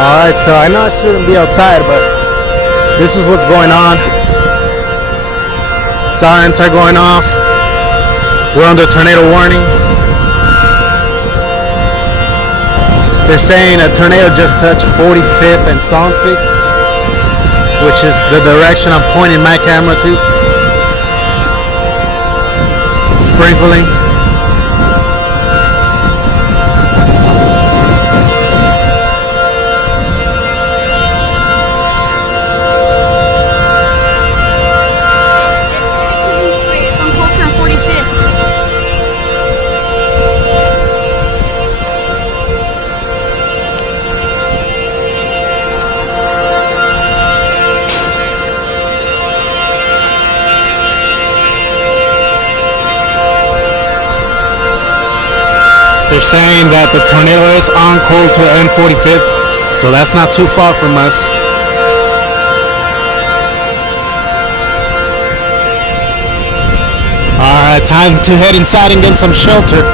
Alright, so I know I shouldn't be outside, but this is what's going on. Sirens are going off. We're under tornado warning. They're saying a tornado just touched 45th and Sonsic, which is the direction I'm pointing my camera to. Sprinkling. They're saying that the tornado is on course to N45th, so that's not too far from us. Alright, time to head inside and get some shelter.